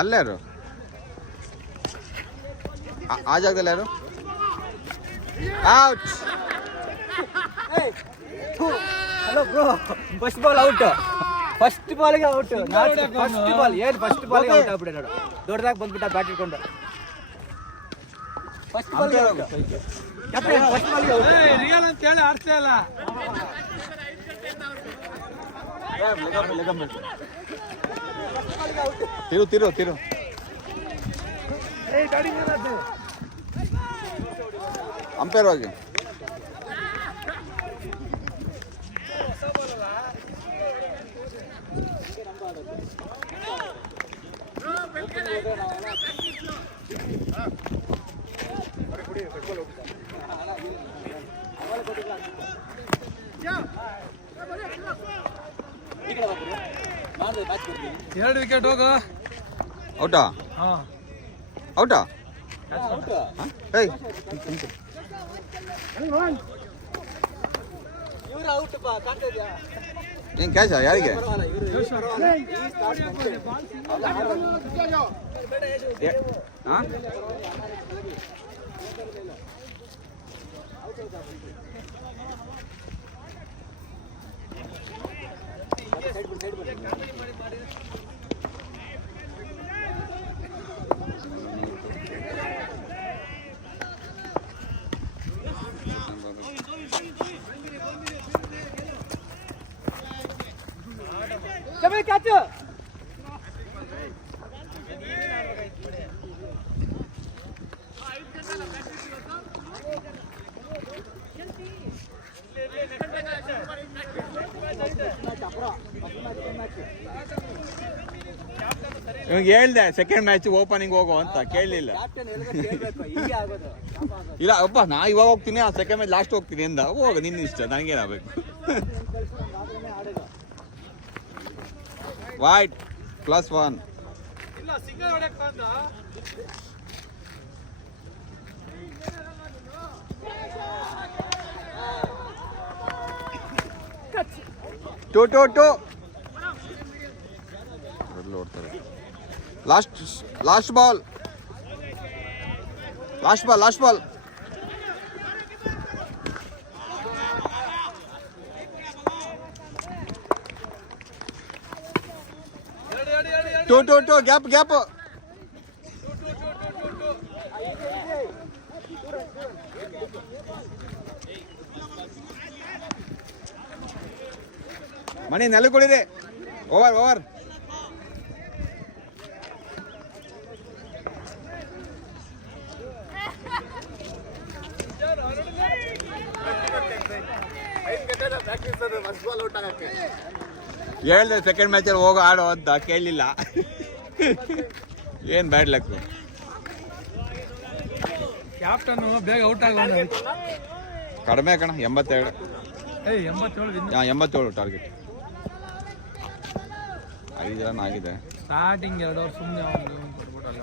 ಅಲ್ಲೇ ಯಾರು ಆ ಜಾಗದಲ್ಲಿ ಯಾರು hello bro, first ball out. First ಬಾಲ್ಗೆ ಔಟ್. ಫಸ್ಟ್ ಬಾಲ್ ಏನು ಫಸ್ಟ್ ಬಾಲ್ಗೆ ಔಟ್ ಆಗ್ಬಿಟ್ಟೆ ನೋಡು. ದೊಡ್ಡದಾಗಿ ಬಂದ್ಬಿಟ್ಟ ಬ್ಯಾಟ್ ಇಟ್ಕೊಂಡು. ಫಸ್ಟ್ ಬಾಲ್ಗೆ ಔಟ್. ಕ್ಯಾಪ್ಟನ್ ಫಸ್ಟ್ ಬಾಲ್ಗೆ ಔಟ್. ರಿಯಲ್ ಅಂತ ಹೇಳಿ ಆಡ್ತಾ ಇಲ್ಲ. ತಿರು ಅಂಪೇರ್ ಹೋಗಿ. ಎರಡು ವಿಕೆಟ್ ಹೋಗ. ಔಟಾ ಔಟಾ ಏನ್ ಕ್ಯಾಚಾ ಯಾರಿಗೆ? ಕ್ಯಾಚ್. ಇವಾಗ ಹೇಳ್ದೆ ಸೆಕೆಂಡ್ ಮ್ಯಾಚ್ ಓಪನಿಂಗ್ ಹೋಗೋ ಅಂತ, ಕೇಳಲಿಲ್ಲ. ಇಲ್ಲ ಅಪ್ಪ, ನಾ ಇವಾಗ ಹೋಗ್ತೀನಿ, ಆ ಸೆಕೆಂಡ್ ಮ್ಯಾಚ್ ಲಾಸ್ಟ್ ಹೋಗ್ತೀನಿ ಅಂದ. ಹೋಗ, ನಿನ್ನ ಇಷ್ಟ, ನನಗೇನಾಗಬೇಕು. ವೈಟ್ +1. ಇಲ್ಲ ಸಿಂಗಲ್ ಹೊಡೆಯಕ್ಕೆ ಬಂದ. 2-2-2. Last ball. 2-2-2. ಗ್ಯಾಪ್. ಮಣಿ ನೆಲಕೊಡಿರಿ. ಓವರ್. ಹೇಳ್ದೆ ಸೆಕೆಂಡ್ ಮ್ಯಾಚಲ್ಲಿ ಹೋಗೋ ಆಡೋ ಅಂತ, ಕೇಳಲಿಲ್ಲ. ಏನ್ ಬ್ಯಾಡ್ ಲಕ್. ಕ್ಯಾಪ್ಟನ್ ಬೇಗ ಔಟ್ ಆಗ. ಕಡಿಮೆ ಕಣ, 82. 87 ಟಾರ್ಗೆಟ್. 5 ರನ್ ಆಗಿದೆ. ಸ್ಟಾರ್ಟಿಂಗ್ 2 ಓವರ್ ಸುಮ್ಮನೆ ಕೊಟ್ಬಿಟ್ಟಲ್ಲ.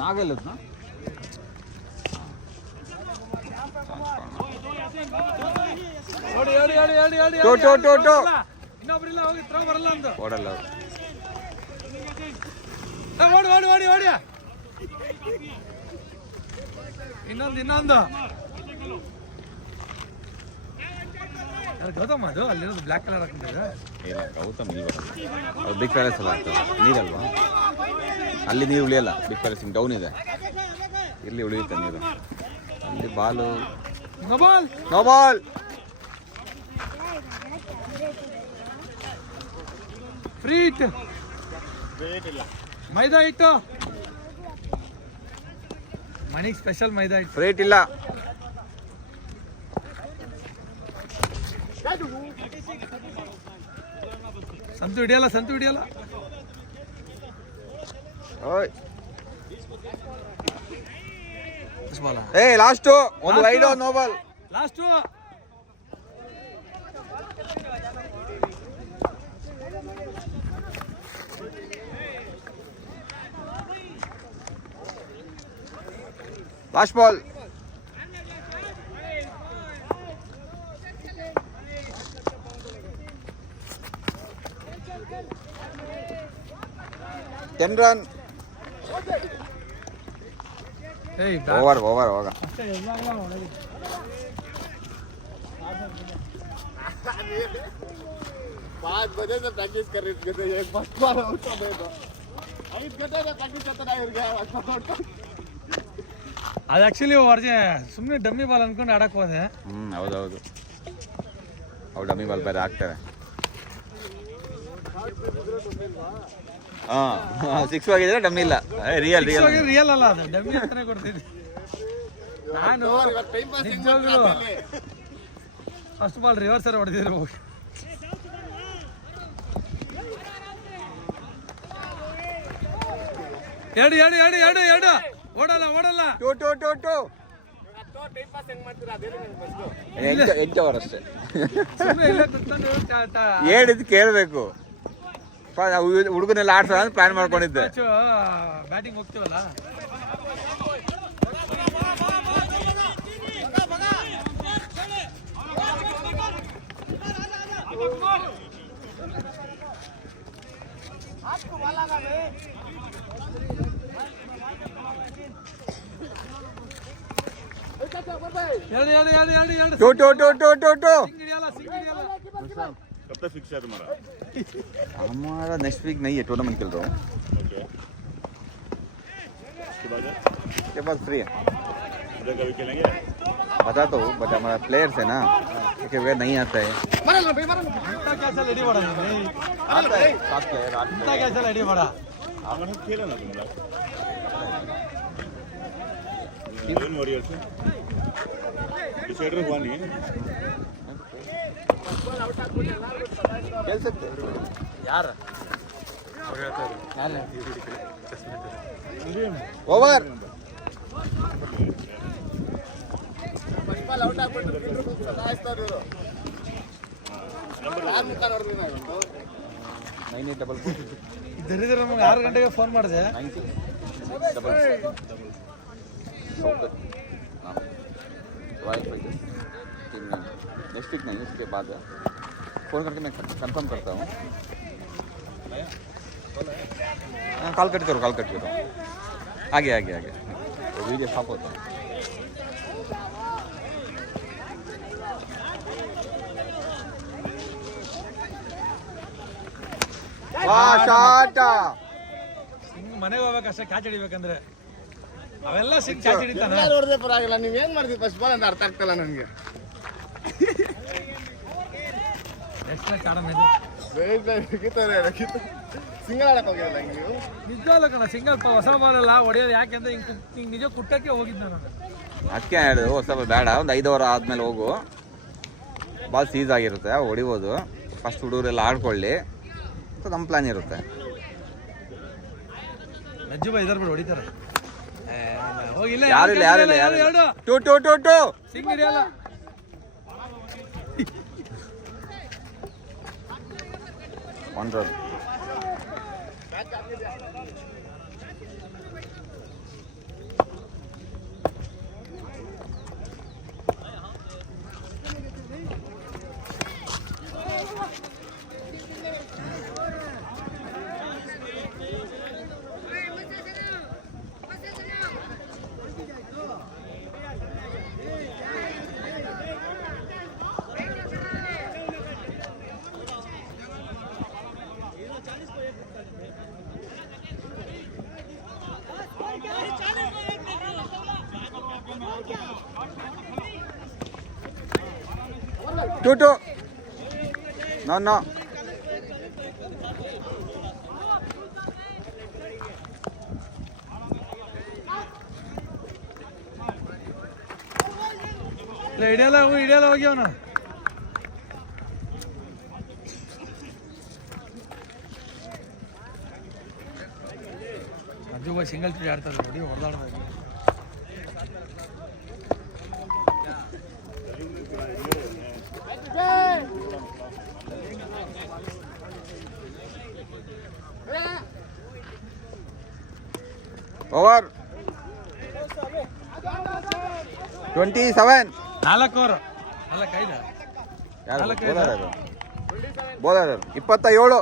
ನಾಗಲ್ಲದ್ನ ಇನ್ನೊಬ್ರಿಲ್ಲ, ಹೋಗಿ ಥ್ರೋ ಬರಲ್ಲ ಅಂತ ಓಡಲ್ಲ. ಓಡಿ. ಇನ್ನೊಂದು ಗೌತಮ್ ಅದು ಅಲ್ಲಿರೋದು ಬ್ಲ್ಯಾಕ್ ಕಲರ್ ಹಾಕೊಂಡಿದ್ರೆ ಇಲ್ಲ ಗೌತಮ್ ಇಲ್ಲಿ ಬರೋದು ಅದು ಬಿಗ್ ಪ್ಯಾಲೇಸ್ ಎಲ್ಲ ಆಗ್ತದೆ ನೀರಲ್ವಾ ಅಲ್ಲಿ ನೀರು ಉಳಿಯಲ್ಲ ಬಿಗ್ ಪ್ಯಾಲೇಸ್ ಡೌನ್ ಇದೆ ಇಲ್ಲಿ ಉಳಿಯುತ್ತೆ ನೀರು ಅಲ್ಲಿ ಬಾಲು ನೋ ಬಾಲ್ ಫ್ರೀ ಇಟ್ಟು ಮೈದಾ ಇಟ್ಟು ಮಣಿಗೆ ಸ್ಪೆಷಲ್ ಮೈದಾ ಇಟ್ಟು ರೇಟ್ ಇಲ್ಲ ಸಂತು ಹಿಡಿಯಲ್ಲ ಓಯ್ ಏ ಲಾಸ್ಟು ಒಂದು wide no ball last last ball ten run over ಹೋಗ पाँच बजे से प्रैक्टिस कर रही थी एक फर्स्ट बार आउट हो गए तो 5 गंटे से प्रैक्टिस करता नहीं गया ಅದು ಆ್ಯಕ್ಚುಲಿ ಹೊರಗೆ ಸುಮ್ಮನೆ ಡಮ್ಮಿ ಬಾಲ್ ಅನ್ಕೊಂಡು ಆಡಕ್ಕೆ ಹೋದೆ ಹೌದೌದು ಅವು ಡಮ್ಮಿ ಬಾಲ್ ಬೇರೆ ಆಗ್ತವೆ ಹಾಂ ಸಿಕ್ಸ್ ಆಗಿದ್ರೆ ಡಮ್ಮಿ ಇಲ್ಲ ರಿಯಲ್ ಅಲ್ಲ ಅದು ಡಮ್ಮಿ ಅಂತಾನೆ ಕೊಡ್ತಿದ್ದೆ ನಾನು ನಿಜವಾಗ್ಲೂ ಫಸ್ಟ್ ಬಾಲ್ ರಿವರ್ಸರ್ ಹೊಡೆದಿದ್ರು ಎರಡು ಓಡಲ್ಲ ಎಂಟವರಷ್ಟೇ ಹೇಳಿದ್ ಕೇಳಬೇಕು ಹುಡುಗನೆಲ್ಲ ಆಡ್ಸೋಣ ಅಂತ ಪ್ಲಾನ್ ಮಾಡ್ಕೊಂಡಿದ್ದೆ ಬ್ಯಾಟಿಂಗ್ ಹೋಗ್ತೀವಲ್ಲ कब तक फिक्स है तुम्हारा हमारा नेक्स्ट वीक नहीं है टूर्नामेंट खेल रहा हूँ उसके बाद फ्री है कभी खेलेंगे बता तो बट हमारा प्लेयर्स है ना क्योंकि वह नहीं आता है आता है सात प्लेयर आठ खेला ना तुम लोग वॉरियर्स डिसाइडर हुआ नहीं है खेल सकते यार ओवर ಔಟ್ ಆಗ್ಬಿಟ್ಟು ಸದಾಯಿಸ್ತಾರೆ ಇವರು ಯಾರು ಮುಖ ನೋಡಿದ್ರಿ ನಾವು 9844 ದರಿದ್ರ ನಮಗೆ 6 ಗಂಟೆಗೆ ಫೋನ್ ಮಾಡಿದೆ 96 नेक्स्ट वीक नहीं उसके बाद फ़ोन करके मैं कंफर्म करता हूँ कॉल कट करो आगे वो वीडियो साफ होता है ಮನೆಗೆ ಹೋಗ್ಬೇಕಷ್ಟೇ ಕ್ಯಾಚ್ ಹಿಡಿಬೇಕಂದ್ರೆ ಅವೆಲ್ಲ ಸಿಂಗ್ ಕ್ಯಾಚ್ ಹಿಡಿತಾನೆ ನೋಡಿದ್ರೆ ಪರವಾಗಿಲ್ಲ ನೀವು ಏನು ಮಾಡಿದ್ರಿ ಫಸ್ಟ್ ಬಾಲ್ ಅಂತ ಅರ್ಥ ಆಗ್ತಲ್ಲ ನನಗೆ ನೆಕ್ಸ್ಟ್ ಮ್ಯಾಚ್ ಆಡೋಣ ಸಿಂಗಲ್ ಆಡಕ್ಕೆ ಹೋಗಿರಲ್ಲ ಹಿಂಗೆ ನೀವು ನಿಜವಲ್ಲ ಕಣ ಸಿಂಗಲ್ ಹೊಸ ಬಾಲ್ ಎಲ್ಲ ಹೊಡೆಯೋದು ಯಾಕೆಂದ್ರೆ ಹಿಂಗೆ ನಿಜ ಕುಟ್ಟಕ್ಕೆ ಹೋಗಿದ್ದ ನಾನು ಅದಕ್ಕೆ ಹೇಳಿದ್ರು ಸ್ವಲ್ಪ ಬೇಡ ಒಂದು 5 ಓವರ್ ಆದಮೇಲೆ ಹೋಗು ಬಾಲ್ ಸೀಸ್ ಆಗಿರುತ್ತೆ ಹೊಡಿಬೋದು ಫಸ್ಟ್ ಹುಡುಗರೆಲ್ಲ ಆಡ್ಕೊಳ್ಳಿ ಅಂತ ನಮ್ಮ ಪ್ಲಾನ್ ಇರುತ್ತೆ ರಜ್ಜು ಬಾ ಇದರ ಬಿಡು ಹೊಡಿತಾರೆ ಹೋಗಿಲ್ಲ ಯಾರಿಲ್ಲ ಟು ಸಿಂಗ್ ಹಿಡಿಯಲ್ಲ ಒನ್ ರನ್ 2-2. No. ಹಿಡಿಯಲ್ಲ ಹೋಗಿ ಅವನು. ಅಜ್ಜು ಬಾಯ್ ಸಿಂಗಲ್ ತ್ರೀ ಆಡ್ತಾರೆ ನೋಡಿ, ಹೊಡೆದಾಡ್ದಾಗ. ಓವರ್ 27. 4 ಓವರ್ 4-5. ಬೌಲರ್ 27.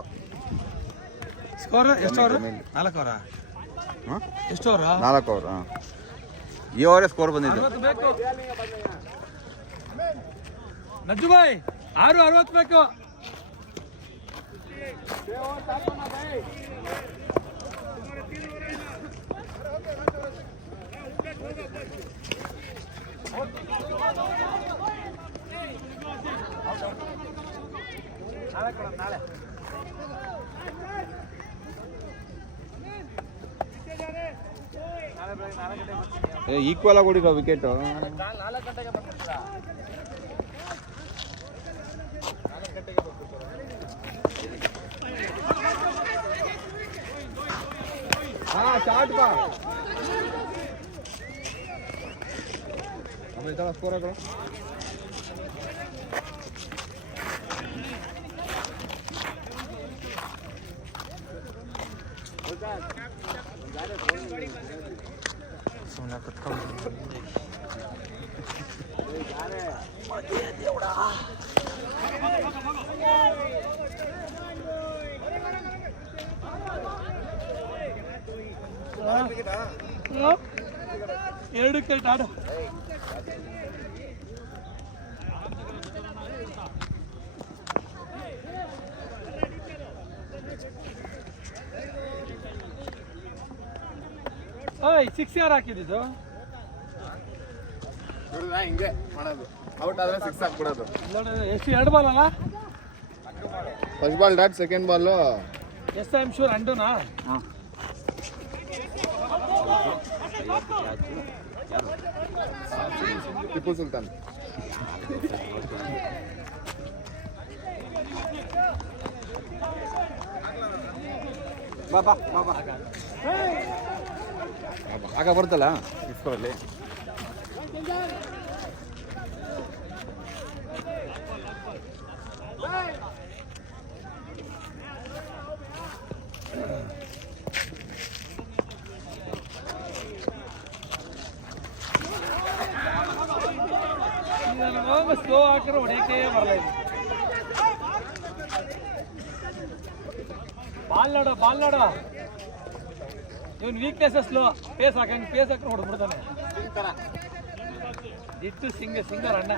ಸ್ಕೋರ್ ಎಷ್ಟು ಓವರ್? 4 ಓವರ್. ಎಷ್ಟು ಓವರ್? 4 ಓವರ್. ಈ ಓವರೇ ಸ್ಕೋರ್ ಬಂದಿದ್ದು. 60 ಬೇಕು ನಜ್ಜು ಬಾಯ್, 60 ಬೇಕು. ಈಕ್ವಲ್ ಆಗಿ ಹೊಡಿರೋ ವಿಕೆಟು. ಶಾರ್ಟ್ ಬಾ ಸ್ಕೋರ್ ಹಾಕೋ. ಎರಡು ವಿಕೆಟ್ ಆಡು. ಓಯ್ 6 ಯಾರು ಹಾಕಿದ್ದು? ಹಿಂಗೆ ಮಾಡೋದು, ಔಟ್ ಆದ್ರೆ 6 ಹಾಕ್ಬಿಡೋದು. ಎಷ್ಟು 2 ಬಾಲ್ ಅಲ್ಲ? First ball dot, second ball yes I am sure ಅಂಡುನಾ? ಟಿಪ್ಪು ಸುಲ್ತಾನ್. ಆಗ ಬರ್ತಲ್ಲ ಇಸ್ಕೋರಲ್ಲಿ. ಸ್ಲೋ ಹಾಕಿರೋ ಹೊಡೆಯಕ್ಕೆ ಬರಲ್ಲ. ಬಾಲ್ ನೋಡ ಇವನ್ ವೀಕ್ನೆಸ್ ಸ್ಲೋ. ಪೇಸ್ ಹಾಕಿ ಹೊಡೆದ್ಬಿಡ್ತಾನೆ. ಇಟ್ಟು ಸಿಂಗರ್ ಅಣ್ಣ.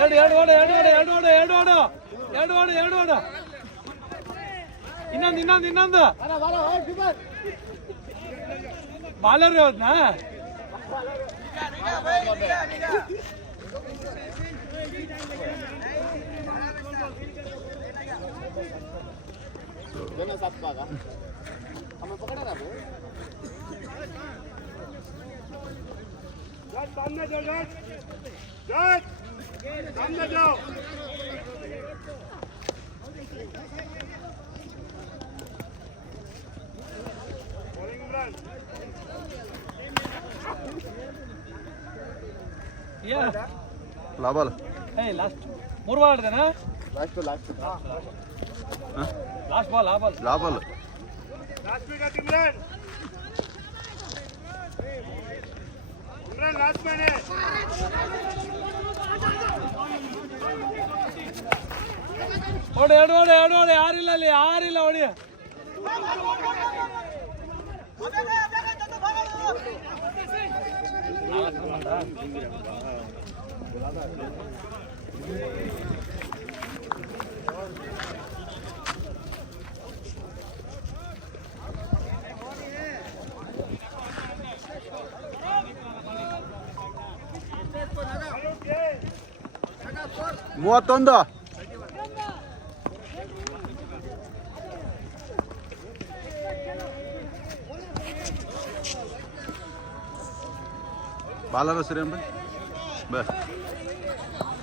ಎರಡು ಇನ್ನೊಂದು ಬಾಲರ್ ಹೋದ್ನಾ? हमें पकड़ा ना वो सामने जाओ, सामने जाओ. ಲಾಬಲ್ ಲಾಸ್ಟ್ 3 ಬಾಲ್ ಆಡ್ದೇನಾ? ಲಾಸ್ಟ್ ಬಾಲ್ ಲಾಬಲ್ लास्ट में का इमरान लास्ट में है. ಓಡಿ ಯಾರಿಲ್ಲ ಅಲ್ಲಿ, ಹೊಡಿ. 31. ಬಾಲರ ಸರಿ ಬೇ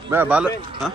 ಬೇ ಬಾಲ ಹಾಂ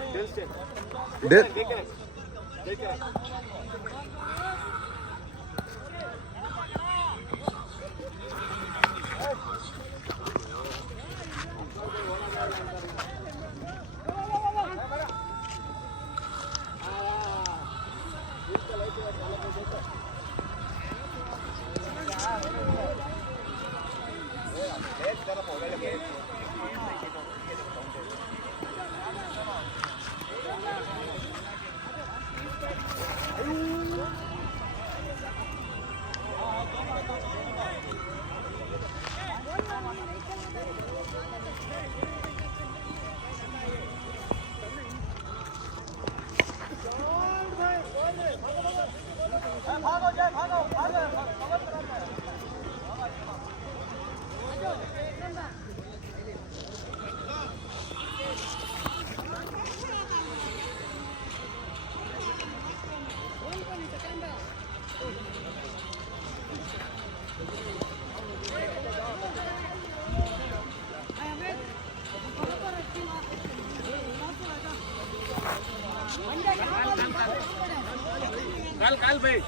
काल भाई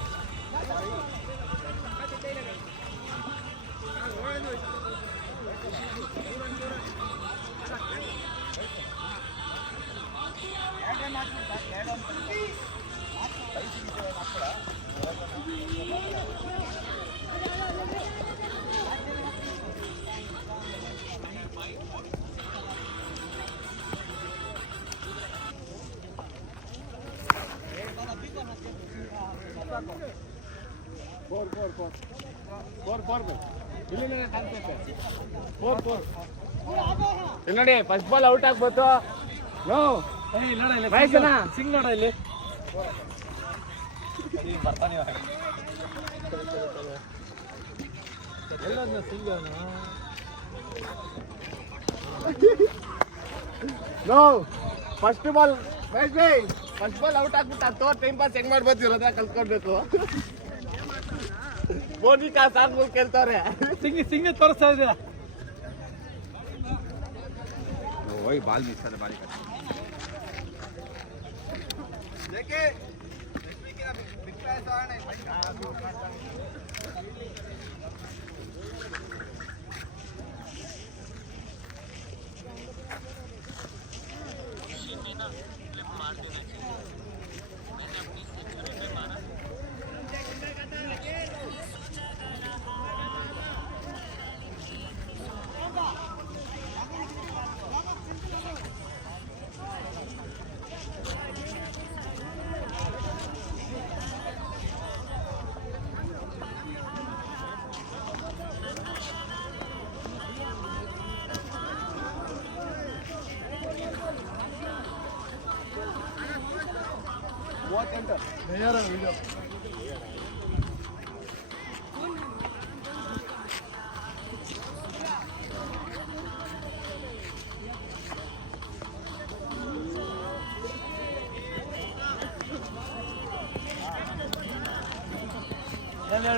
ನೋಡಿ ಫಸ್ಟ್ ಬಾಲ್ ಔಟ್ ಆಗ್ಬೋದು. ನೋ ಸಿಂಗ್ ನೋಡ ಇಲ್ಲಿ no first ball first ball out ಆಗ್ಬಿಟ್ಟು ಅದು ಟೈಮ್ ಪಾಸ್ ಹೆಂಗ್ ಮಾಡ್ಬೋದು ಇರೋದ ಕಲ್ತ್ಕೊಳ್ಬೇಕು. ಮೋದಿ ಕಾಸ್ ಆಗ್ಬೋದು ಕೇಳ್ತಾರೆ. ಸಿಂಗ್ ತೋರಿಸ್ತಾ ಇದ್ದೀರ वही बाल मिस है बाल का देखे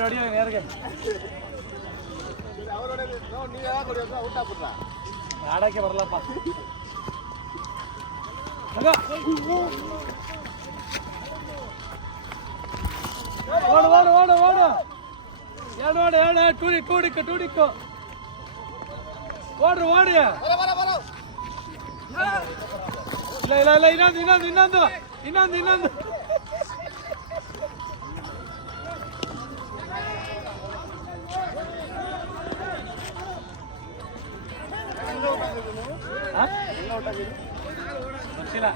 ನೋಡಿ ಯಾರಿಗೆ ಆಡಕ್ಕೆ ಬರಲ್ಲಪ್ಪ. ಓಡು ಓಡು ಓಡು ಓಡು ಎರಡು ಓಡು ಎರಡು ಟೂಡಿಕ್ಕು ಓಡ್ರಿ ಓಡಿ. ಇಲ್ಲ ಇನ್ನೊಂದು ಗೊತ್ತಿಲ್ಲ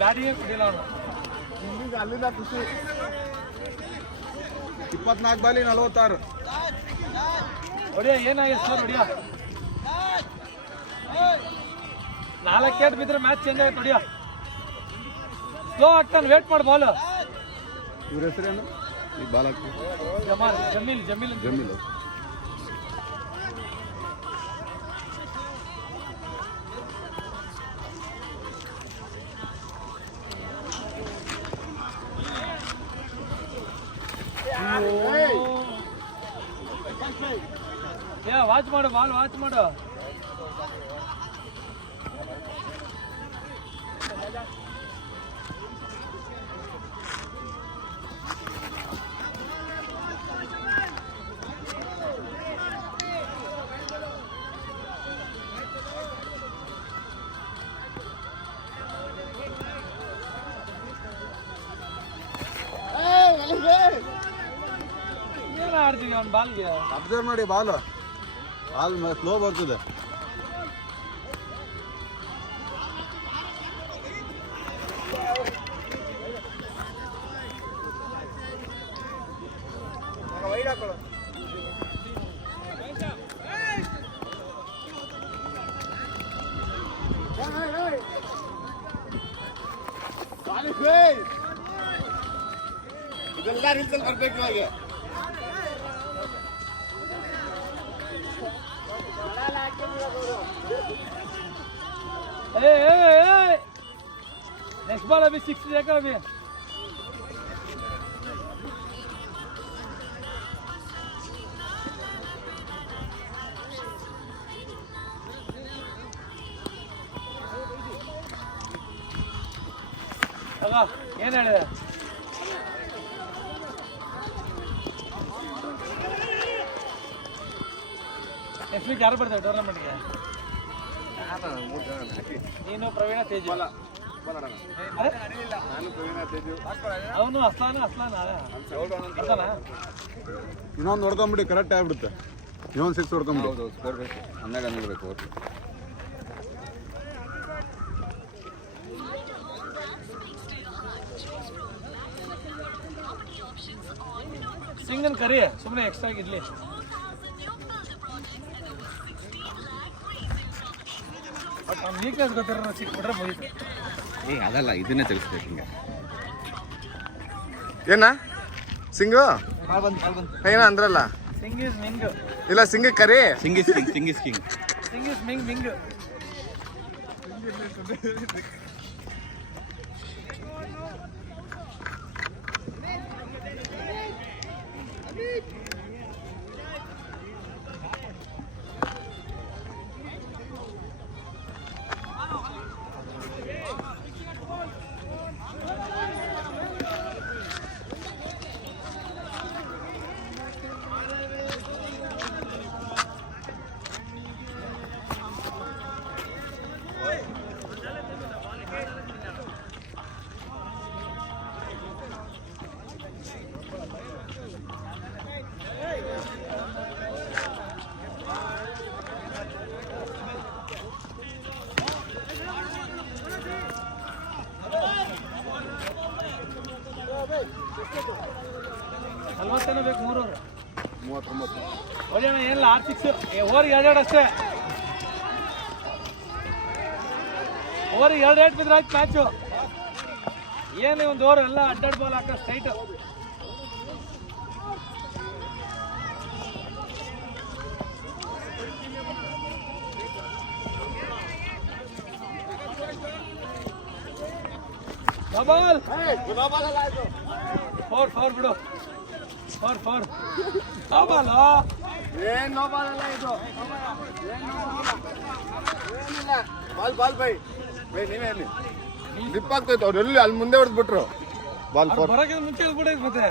ಬ್ಯಾಟಿಗೆ ಕುಡಿಲ್ಲ ಅವನು. ಅಲ್ಲಿಂದ ಖುಷಿ 24 ಬಾಲಿ 46. ಹೊಡಿಯ ಏನಾಗಿದೆ ಸರ್ ಹೊಡಿಯ 4 ಏಟ್ ಬಿದ್ರೆ ಮ್ಯಾಚ್ ಚೇಂಜ್ ಆಗುತ್ತೆ. ಹೊಡಿಯ ಸ್ಲೋ ಆಗ್ತಾನೆ ವೇಟ್ ಮಾಡಿ ಬಾಲ್. ಇವ್ರ ಹೆಸರೇನು ಈ ಬಾಲ್ ಹಾಕ್ತೀವಿ ಜಮೀಲ್. ವಾಚ್ ಮಾಡು ಬಾಲ್ ವಾಚ್ ಮಾಡು. ಏನ್ ಆಡ್ತೀವಿ ಅವ್ನ ಬಾಲ್ಗೆ? ಅಬ್ಸರ್ವ್ ಮಾಡಿ ಬಾಲ್ ಸ್ಲೋ ಬರ್ತದೆ. ಇದೆಲ್ಲ ರೀಲ್ಸಲ್ಲಿ ಬರ್ಬೇಕು ಇವಾಗ. नेक्स्ट बॉल अभी 6 देखा अभी. ಏನ್ ಹೇಳಿದೆ? ನೆಕ್ಸ್ಟ್ ವೀಕ್ ಯಾರು ಬರ್ತಾರೆ ಟೂರ್ನಮೆಂಟ್ಗೆ? ನೀನು ಪ್ರವೀಣ ತೇಜು. ಅವನು ಅಸ್ಲಾನ ಇನ್ನೊಂದು ಹೊಡ್ಕೊಂಬಿಡಿ ಕರೆಕ್ಟ್ ಆಗ್ಬಿಡುತ್ತೆ. ಇನ್ನೊಂದು 6 ಹೊಡ್ಕೊಂಬಿಡಿ. ಹೌದು ಸ್ಕೋರ್ ಬೇಕು. 12 ಬೇಕು. ಸಿಂಗನ್ ಕರಿ ಸುಮ್ಮನೆ ಎಕ್ಸ್ಟ್ರಾ ಇಡ್ಲಿ. ವೀಕ್ನೆಸ್ ಗೊತ್ತಿರೋ ಸಿಕ್ಬಿಟ್ರೆ ಮುಗೀತು. ಅದಲ್ಲ, ಇದನ್ನೇ ತಿಳಿಸ್ಬೇಕು ಹಿಂಗೆ. ಏನ ಸಿಂಗು ಏನ ಅಂದ್ರಲ್ಲ? ಸಿಂಗ್ ಇಸ್ ಮಿಂಗ್. ಇಲ್ಲ ಸಿಂಗ್ ಕರಿ. Singh is king. Singh is king. Singh is ಮಿಂಗ್ ಮಿಂಗ್. ನಲ್ವತ್ತೇನೋ ಬೇಕು. 3 ಓವರ್ 39. ಒಳ್ಳೆಯ ಏನಿಲ್ಲ 6 ಓವರ್ಗೆ 2 ಅಷ್ಟೇ. ಓವರ್ಗೆ 2 ಬಿದ್ರೆ ಆಯ್ತು ಮ್ಯಾಚು. ಏನೇ ಒಂದು ಓವರ್ ಎಲ್ಲ ಅಡ್ಡಾಡ್ ಬಾಲ್ ಹಾಕ ಸ್ಟ್ರೈಟ್. ಬಾಲ್ 4 ಬಿಡು. 4 ಬಾಲ್ ಏನ್ ನೋ ಬಾಲ್ ಅಲ್ಲ ಇದು. ಏನಿಲ್ಲ ಬಾಲ್ ಬೈ ನೀವೇನು ಡಿಪ್ ಆಗ್ತೈತೆ. ಅವ್ರು ಎಲ್ಲಿ ಅಲ್ಲಿ ಮುಂದೆ ಹೊಡೆದ್ಬಿಟ್ರು. ಬಾಲ್ 4 ಬರೋಕೆ ಮುಂಚೆ ಹೇಳ್ಬಿಡೈತೆ ಮತ್ತೆ.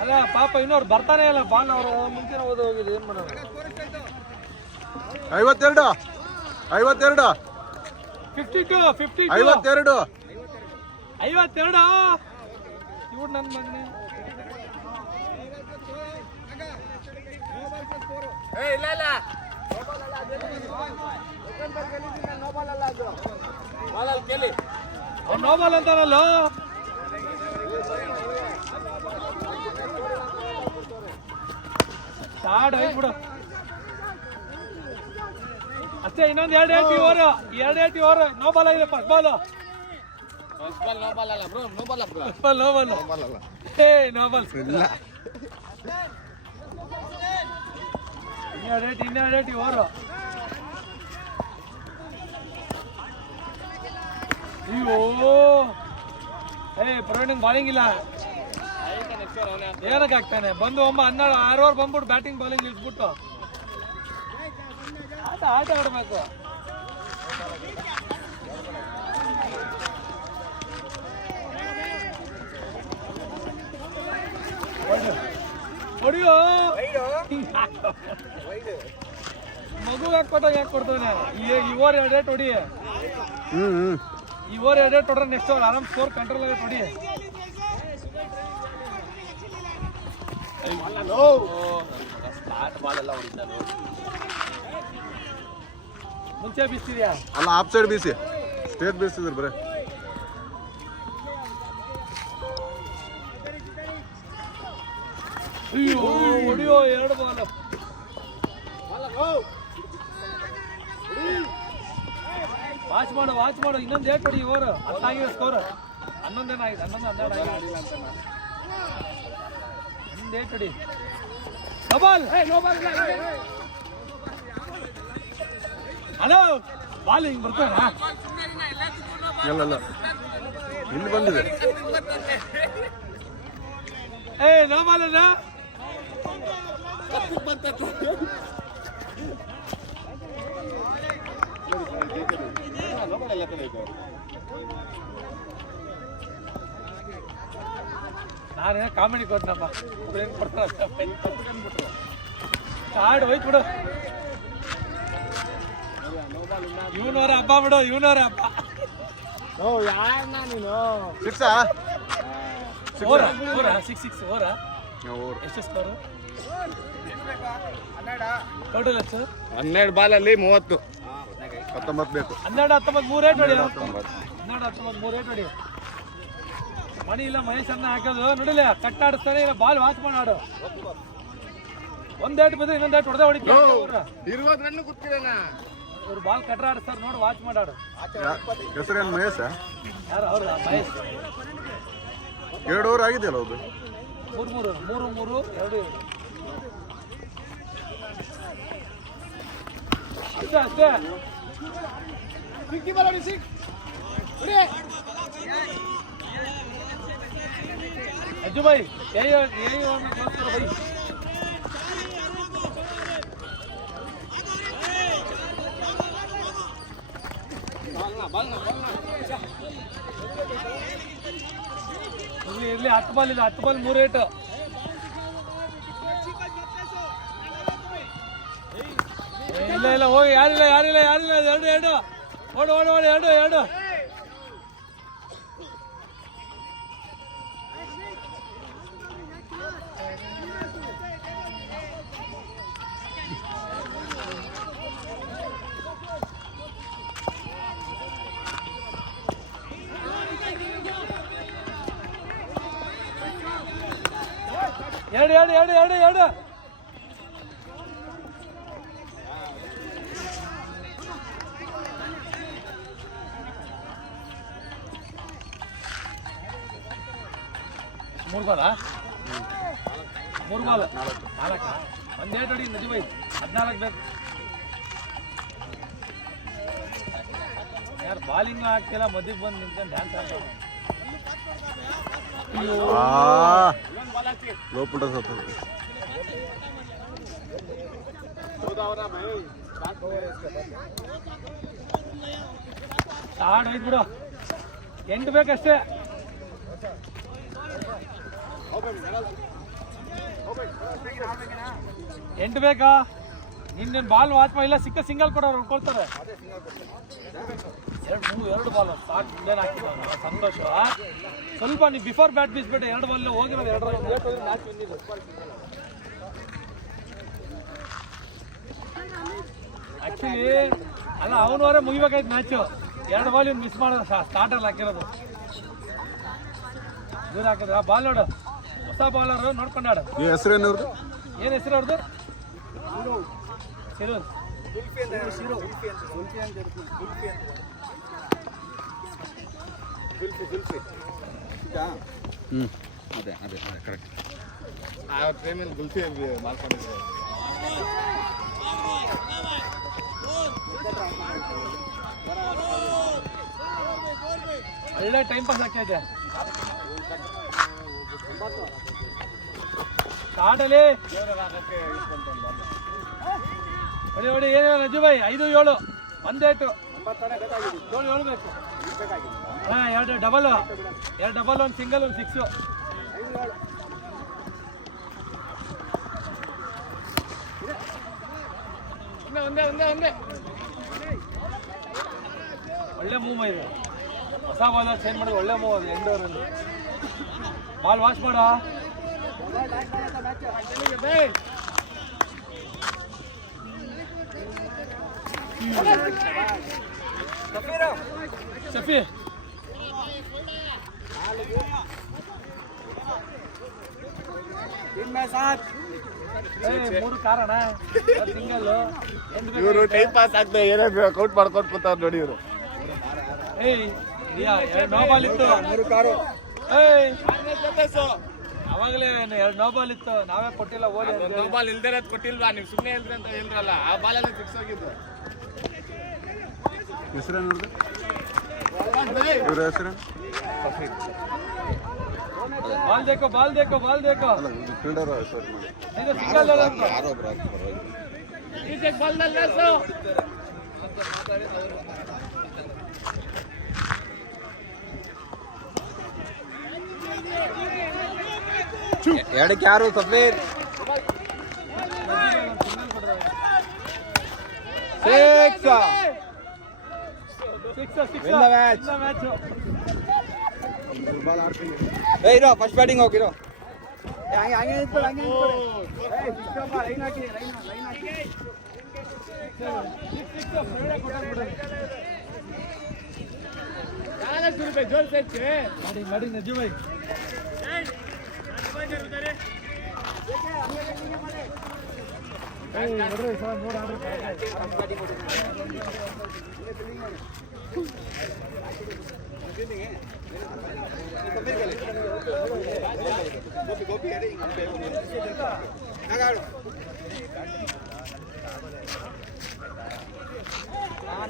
ಅಲ್ಲ ಪಾಪ ಇನ್ನೊರು ಬರ್ತಾನೆ ಇಲ್ಲ. ಬಾಲ್ ಅವರು ಮುಂಚೆ ಓದಿ ಹೋಗಿದೆ. ಏನ್ ಮಾಡೋದು? 52. 52. 52. 52. 52. ಇವ್ರು ನನ್ನ ಮಗನೇ. ಇಲ್ಲ ನೋ ಬಾಲ್ ಅಂತಾನಲ್ಲ. ಸ್ಟಾರ್ಟ್ ಹೋಗ್ಬಿಡು ಅಷ್ಟೇ. ಇನ್ನೊಂದು 2 ಓವರ್. 2 ಓವರ್ ನೋ ಬಾಲ್ ಆಗಿದೆ. First ball no ball. ಏ ನೋ ಬಾಲ್ ಇಲ್ಲ. 2 ಓವರ್. ಅಯ್ಯೋ ಏ ಪ್ರವೀಣ್ ಬಾಲಿಂಗ್ ಇಲ್ಲ. ಏನಕ್ಕೆ ಆಗ್ತಾನೆ ಬಂದು 12 6 ಬಂದ್ಬಿಟ್ಟು ಬ್ಯಾಟಿಂಗ್ ಬೌಲಿಂಗ್ ನಿಲ್ಸ್ಬಿಟ್ಟು ಆಟ ಆಡಬೇಕು. ಹೊಡಿಯೋ ಮಗು ಹಾಕೊಟ್ಟಾಗ ಯಾಕೆ ಕೊಡ್ತಾನೆ? ಈ ಓವರ್ 2 ರೇಟ್ ಹೊಡಿ, ಈ ಓವರ್ 2 ರೇಟ್ ಹೊಡ್ರೆ ನೆಕ್ಸ್ಟ್ ಓವರ್ ಆರಾಮ್ ಸ್ಕೋರ್ ಕಂಟ್ರೋಲ್ ಆಗತ್ತೆ. ಹೊಡಿ ಮುಂಚೆ ಬೀಸ್ತಿದ್ಯಾ? ಅಲ್ಲ ಆಫ್ ಸೈಡ್ ಬೀಸಿ, ಸ್ಟೇಟ್ ಬೀಸಿದ್ರು ಬರೀ. ಅಯ್ಯೋ ಹೊಡಿಯೋ 2 ಬಾಲ್. ವಾಚ್ ಮಾಡು ಇನ್ನೊಂದು 8 ಹೊಡಿ. ಓವರ್ 10 ಆಗಿದೆ ಸ್ಕೋರ್. 11 ಏನಾಗಿದೆ? 11 12 ಆಗಿದೆ. ಒಂದು 8 ಹೊಡಿ. ಹಲೋ ಬಾಲ್ ಹಿಂಗ್ ಬರ್ತಾನ? ಇಲ್ಲ ಇಲ್ಲಿ ಬಂದಿದೆ. ನೋ ಬಾಲ್ ಅಲ್ಲ. ನಾನೇ ಕಾಮಿಡಿ ಕೊಟ್ಟನಪ್ಪ. ಏನ್ ಕೊಡ್ತಾರ ಕಾರ್ಡ್ ಹೋಯ್ತು ಬಿಡು. ಇವನವರ ಹಬ್ಬ ಬಿಡು, ಇವನವರ ಹಬ್ಬ. ಸಿಕ್ಸಾ? ಸಿಕ್ಸ್ ಓವರಾ? ಎಷ್ಟು ಸ್ಕೋರು ಟೋಟಲ್? ಎಷ್ಟು? 12 ಬಾಲಲ್ಲಿ 30. 19 ಬೇಕು. 12 19 3 ರೇಟ್ ಹೊಡಿ. 12 19 3 ರೇಟ್ ಹೊಡಿ. ಮಣಿ ಇಲ್ಲ ಮಹೇಶ್ ಅನ್ನ ಹಾಕೋದು ನೋಡಿಲ್ಲ. ಕಟ್ ಆಡಿಸ್ತಾನೆ ಇಲ್ಲ, ಬಾಲ್ ವಾಚ್ ಮಾಡಾಡು. ಒಂದ್ 8 ಬಂದ್ರೆ ಇನ್ನೊಂದು 8 ಹೊಡೆದ ಹೊಡಿತಾರೆ. 20 ರನ್ ಕೂತ್ಕಿರಣ. ಅವ್ರು ಬಾಲ್ ಕಟ್ರ ಆಡಿಸ್ತಾರೆ ನೋಡಿ, ವಾಚ್ ಮಾಡಾಡು. ಹೆಸರೇನು ಮಹೇಶ? ಯಾರು ಅವ್ರು? ಮಹೇಶ್. 2 ಓವರ್ ಆಗಿದೆಯಲ್ಲ ಹೌದು. 3 2 ಅಷ್ಟೇ. ಅಜ್ಜು ಭಾई यही हमें क्लोज करो भाई. ಇರ್ಲಿ 10 ಬಾಲ್ ಇಲ್ಲ, 10 ಬಾಲ್ 3 ರೇಟ್. ಇಲ್ಲ ಹೋಗಿ, ಯಾರಿಲ್ಲ 2 ಓಡು 2 2 3 ಬಾಲ 3 ಬಾಲ್ 4 ಒಂದು 8 ಹೊಡಿ ನಜೀಬ್ ಭಾई. 14 ಬೇಕು. ಯಾರು ಬಾಲಿಂಗ್ ಆಗ್ತಿಲ್ಲ, ಮಧ್ಯಕ್ಕೆ ಬಂದು ನಿಂತ್ಕೊಂಡು ಡ್ಯಾನ್ಸ್ ಆಡ್ತಾರೆ. ಲೋಪುಟ ಸತ್ತು. ಆಡ್ ಹೋಯ್ತು ಬಿಡು. 8 ಬೇಕಷ್ಟೇ. ಎಂಟು ಬೇಕಾ? ನಿನ್ನೇನು ಬಾಲ್ ವಾಚ್ ಇಲ್ಲ, ಸಿಕ್ಕ ಸಿಂಗಲ್ ಕೊಡೋರು ಉಳ್ಕೊಳ್ತಾರೆ. 2 ಬಾಲ್ ಸಾಕು. ಏನು ಹಾಕಿಲ್ಲ ಸಂತೋಷ. ಸ್ವಲ್ಪ ನೀವು ಬಿಫೋರ್ ಬ್ಯಾಟ್ ಬೀಸ್ಬೇಡ. 2 ಬಾಲ್ ಹೋಗಿರೋದು 2 ಮ್ಯಾಚ್ ವಿನ್ನಿದ್ದು. ಆಕ್ಚುಲಿ ಅಲ್ಲ, ಅವನವರೇ ಮುಗಿಬೇಕಾಯ್ತು ಮ್ಯಾಚು. 2 ಬಾಲ್ ಇವ್ನು ಮಿಸ್ ಮಾಡೋದು. ಸ್ಟಾರ್ಟಲ್ಲಿ ಹಾಕಿರೋದು ದೂರ ಹಾಕಿದ್ರೆ. ಆ ಬಾಲ್ ನೋಡು, ಹೊಸ ಬಾಲರು ನೋಡ್ಕೊಂಡಾಡು. ಹೆಸರೇನು? ಏನು ಹೆಸರು ಅವ್ರದ್ದು? ಸಿರೋಜ್. ಅದೇ ಕರೆಕ್ಟ್. ಆ ಟೈಮಲ್ಲಿ ಗುಲ್ಫಿ ಮಾಡ್ಕೊಂಡಿದ್ದೆ. ಒಳ್ಳೆ ಟೈಮ್ ಪಾಸ್ ಆಗ್ತಾ ಇದೆ. ಸ್ಟಾರ್ಟಲ್ಲಿ ಹೊಡಿ ಹೊಡಿ ಏನಿಲ್ಲ ರಜು ಭಾಯ್ 5-7 ಒಂದೇಟು 7 ಬೇಕು. ಹಾಂ 2 ಡಬಲ್ 1 ಸಿಂಗಲ್ 1 6. ಒಂದೇ ಒಳ್ಳೆ ಮೂವ್ ಇದೆ. ಹೊಸ ಬಾಲ್ ಚೇಂಜ್ ಮಾಡಿದ್ರೆ ಒಳ್ಳೆ ಮೂವ್ ಅದು ಎಂಡೋರಲ್ಲಿ. ಬಾಲ್ ವಾಶ್ ಮಾಡ. ಶಫಿ ಮೂರು ಕಾರಣ ಸಿಂಗಲ್. ಇವರು ಟೈಮ್ ಪಾಸ್ ಆಗ್ತದೆ, ಏನಾದ್ರು ಕೌಂಟ್ ಮಾಡ್ಕೊಂಡು ಕೂತಾರ ನೋಡಿ ಇವರು. ನೋ ಬಾಲ್ ಇತ್ತು. ಅವಾಗಲೇ 2 ನೋ ಬಾಲ್ ಇತ್ತು, ನಾವೇ ಕೊಟ್ಟಿಲ್ಲ. ಓಲಿ ನೋ ಬಾಲ್ ಇಲ್ದೇ ಕೊಟ್ಟಿಲ್ವಾ ನೀವು? ಸುಮ್ಮನೆ ಇಲ್ದ್ರೆ ಅಂತ ಹೇಳಿದ್ರಲ್ಲ, ಆ ಬಾಲಲ್ಲಿ ಫಿಕ್ಸ್ ಆಗಿದ್ದು. ಹೆಸರೇನು ಇವ್ರ ಹೆಸರು? ಬಾಲ್ ದೇಕೋ ಫೀಲ್ಡರ್ ಹೆಸರು ಮಾಡಿ ಸಿಂಗಲ್ ಯಾರೊಬ್ರು ಎರಡಕ್ಕೆ ಯಾರು ಸಫೇರ್ ಇರೋ ಫಸ್ಟ್ ಬ್ಯಾಟಿಂಗ್ ಹೋಗಿರೋ. ಮಾಡಿ ನಜು ಭಾಯ್